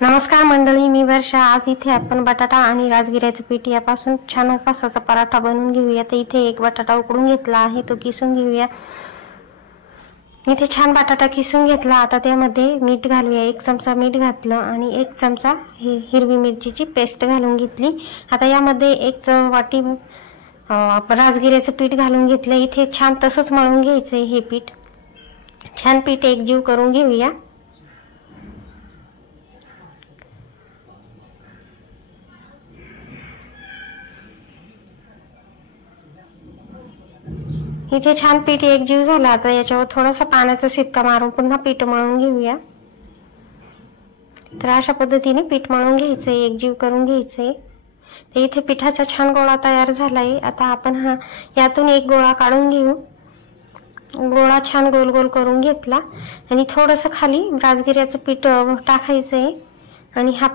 नमस्कार मंडळी, मी वर्षा। आज इथे आपण बटाटा आणि राजगिऱ्याचं पीठ यापासून छान उपासाचा पराठा बनवून घेऊया। तर इथे एक बटाटा उकडून घेतला आहे, तो किसून घेऊया। इथे छान बटाटा किसून घेतला। आता त्यामध्ये मीठ घालूया। 1 चमचा मीठ घातलं आणि 1 चमचा हिरवी मिरचीची पेस्ट घालून घेतली। आता यामध्ये 1 वाटी राजगिऱ्याचं पीठ घालून घेतलं। इथे छान तसंच मळून घ्यायचंय हे पीठ। छान पीठ एकजीव करून घेऊया। इथे छान पीठ एकजीव झालं। आता याच्यावर थोडासा पाण्याचा शिपका मारून पुन्हा पीठ मळून घेऊया। तर अशा पद्धतीने पीठ मळून घ्यायचंय, एकजीव करून घ्यायचंय। तर इथे पिठाचा छान गोळा तयार झालाय। आता आपण यातून एक गोळा काढून घेऊ। गोळा छान गोल गोल करून घेतला आणि थोडंसं खाली राजगिऱ्याचं पीठ टाकायचंय आणि हा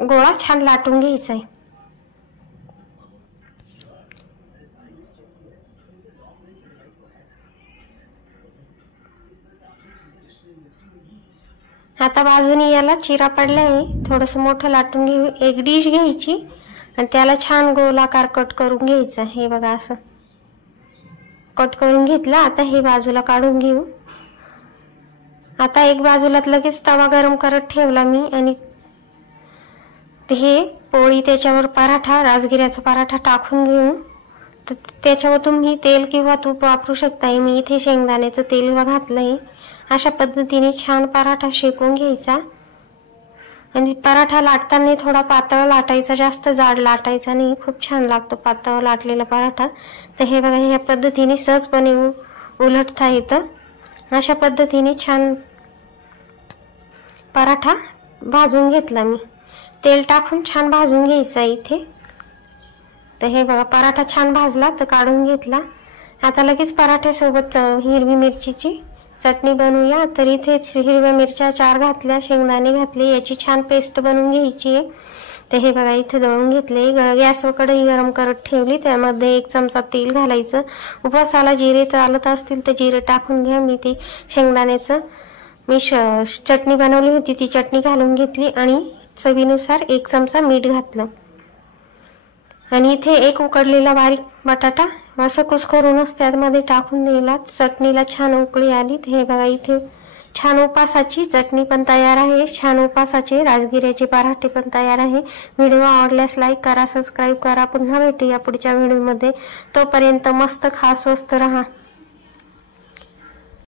गोळा छान लाटून घ्यायचा आहे। आता बाजूने याला चिरा पडलाय, थोडंसं मोठं लाटून घेऊ। एक डिश घ्यायची आणि त्याला छान गोलाकार कट करून घ्यायचा। हे बघा, असं कट करून घेतला। आता हे बाजूला काढून घेऊ। आता एक बाजूला लगेच तवा गरम करत ठेवला मी आणि हे पोळी त्याच्यावर पराठा, राजगिऱ्याचा पराठा टाकून घेऊ। तर त्याच्यावर तुम्ही तेल किंवा तूप वापरू शकता। मी इथे शेंगदाण्याचं तेल घातलंय। अशा पद्धतीने छान पराठा शेकून घ्यायचा आणि पराठा लाटताना थोडा पातळ लाटायचा, जास्त जाड लाटायचा नाही। खूप छान लागतो पातळ लाटलेला पराठा। तर हे बघा, ह्या पद्धतीने सहजपणे उलटता येतं। अशा पद्धतीने छान पराठा भाजून घेतला मी। तेल टाकून छान भाजून घ्यायचा इथे। तर हे बघा, पराठा छान भाजला तर काढून घेतला। आता लगेच पराठ्यासोबत हिरवी मिरचीची चटणी बनवूया। तर इथे हिरव्या मिरच्या 4 घातल्या, शेंगदाणे घातले, याची छान पेस्ट बनवून घ्यायची आहे। तर हे बघा, इथे दळून घेतले। गॅसवर कढई गरम करत ठेवली, त्यामध्ये 1 चमचा तेल घालायचं। उपवासाला जिरे चालत असतील तर जिरे टाकून घ्या। मी ती शेंगदाण्याचं चटणी बनवली होती, ती चटणी घालून घेतली आणि चवीनुसार 1 चमचा मीठ घातलं आणि इथे एक उकडलेला बारीक बटाटा असं कुस्करूनच त्यामध्ये टाकून दिला। चटणीला छान उकळी आली। हे बघा, इथे छान उपासाची चटणी पण तयार आहे। छान उपासाचे राजगिऱ्याचे पराठे पण तयार आहे। व्हिडिओ आवडल्यास लाईक करा, सबस्क्राईब करा। पुन्हा भेटूया पुढच्या व्हिडिओमध्ये। तोपर्यंत मस्त खा, स्वस्त रहा।